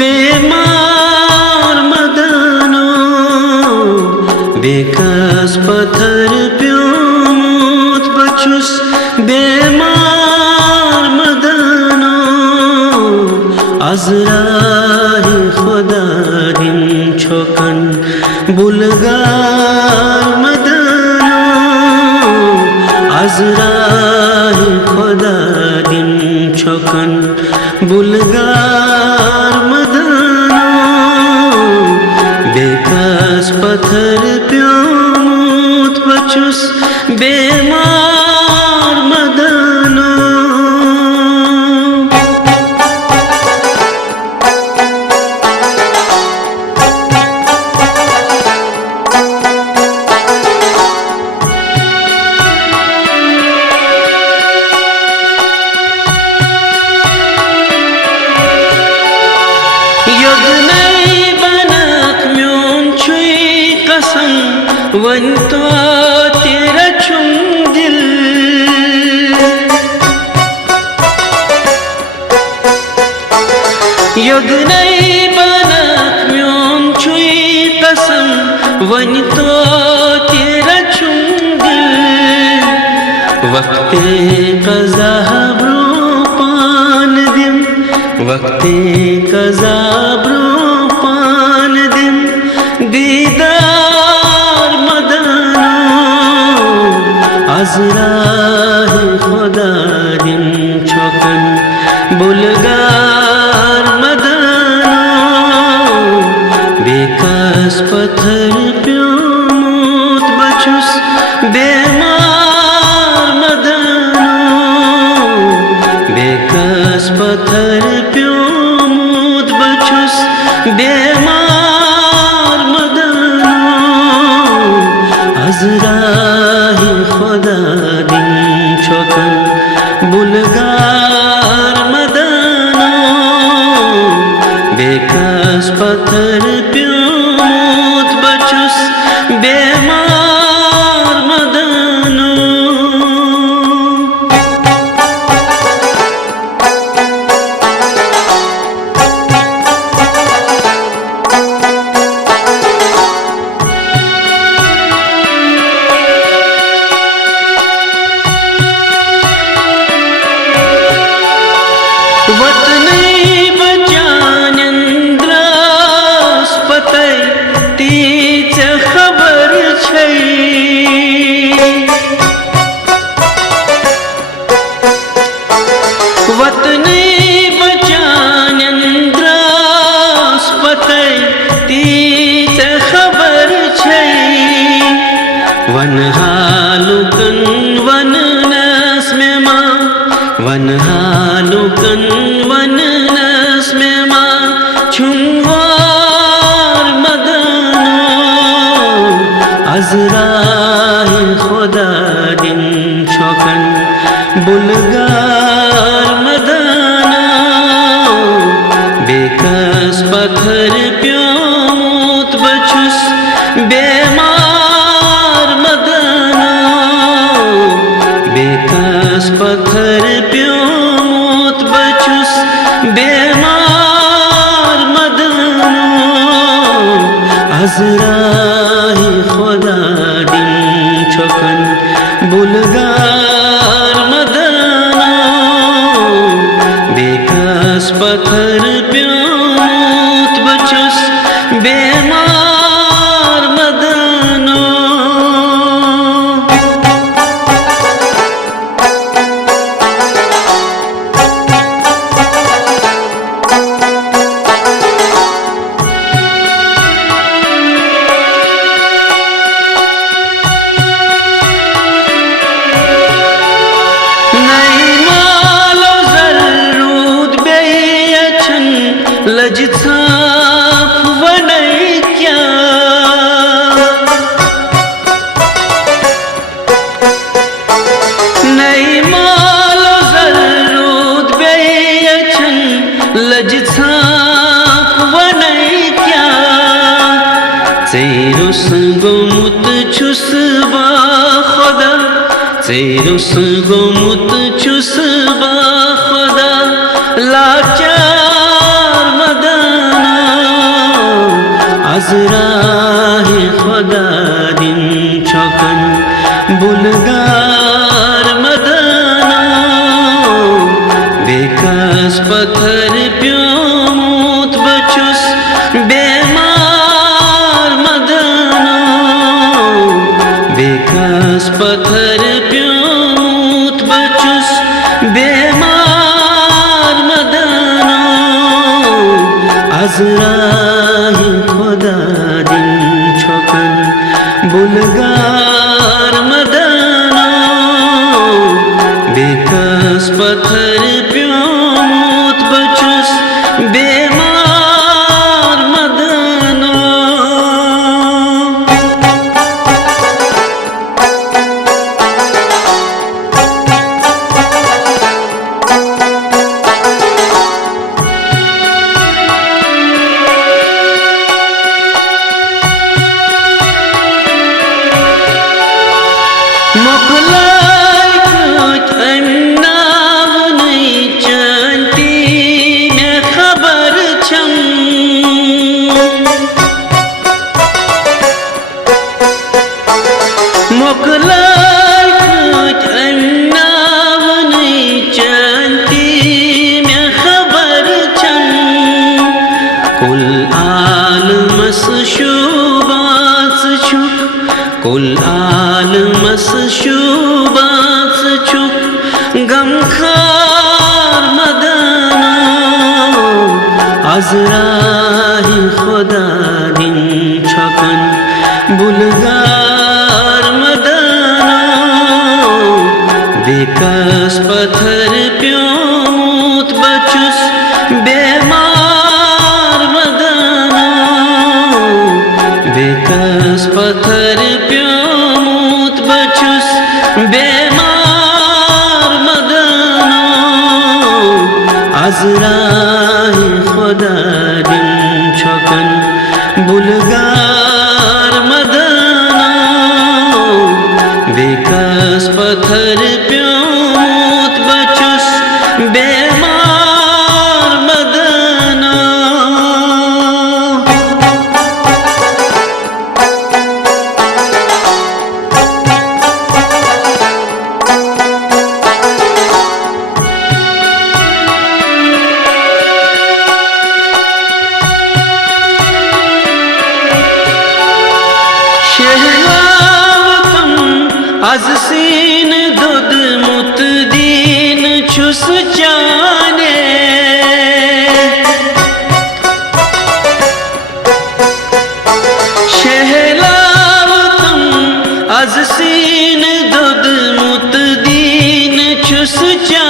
बेमार मदनो बेकस पत्थर प्योमूत बचुस बेमार मदनो अज़राहि खुदा दिन छोकन बुलगार मदनो अज़राहि खुदा दिन छोकन बुलगार मदनो बेकस पत्थर प्योमूत बचुस बेमार मदनो वन तो तेरा चुम दिल युग नहीं बनक म्योन छुई कसम वन तो तेरा चुम दिल वक्ते कज़ा ब्रो पान दिम वक्ते कज़ा ब्रो पान दिम दीदार मदनो अज़राहि खुदा दिन छोकन बुलगार मदनो बेकस पत्थर प्योमूत बचुस बेमार मदनो बेकस पत्थर प्योमूत बचुस बेमार मदनो अज़राहि खुदा दिन छोकन बुलगार मदनो बेकस पत्थर प्योमूत बचुस बेमार मदनो वतने बचानंद्रास पते तीच खबर छै वतने बचानंद्रास पते तीच खबर छै वन हालुकन वन नस में मां वन हालुकन वन नस में मां छुमवार मदनो अज़राहि खुदा दिन छोकन बुलगार मदनो बेकस पत्थर प्योमूत बचुस बेमार मदनो बेकस पत्थर प्योमूत बचुस बेमार मदनो अज़राहि खुदा दिन छोकन बुलगार मदनो बेकस पत्थर प्योमूत बचुस बेमार मदनो लजसाफ वनई क्या नई मालो जरूद बेयचन लजसाफ वनई क्या चेरुस गोमुत छुस बा खुदा चेरुस गोमुत छुस बा खुदा लाचार मदन पत्थर प्योमूत बचुस बेमार मदनो बेकस पत्थर प्योमूत बचुस बेमार मदनो अजराही खुदा दिन छोकन बुलगार मदनो बेकस पत्थर प्योमूत बचुस बेमार मदनो मोकलाई कुछ अन्नाव नहीं जानती मैं खबर छम मोकलाई कुछ अन्नाव नहीं जानती मैं खबर छम कुल आलमस शुबास छुक कुल आलमस शुबास छुक गमखार मदनो अजराही खुदा दिन छकन बुलगार मदनो बेकस पत्थर प्योमूत बचुस बेमार मदनो बेकस पत्थर प्योमूत बचुस बेमार मदनो अजराही खुदा दिन छकन बुलगार मदनो बेकस पत्थर प्योमूत बचुस बेमार मदनो az sin dod mut din çus cane şehlavtum az sin dod mut din çus cane